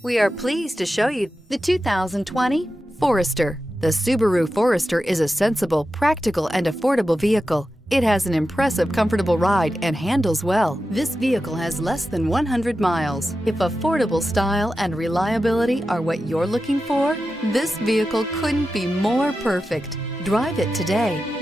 We are pleased to show you the 2020 Forester. The Subaru Forester is a sensible, practical, and affordable vehicle. It has an impressive, comfortable ride and handles well. This vehicle has less than 100 miles. If affordable style and reliability are what you're looking for, this vehicle couldn't be more perfect. Drive it today.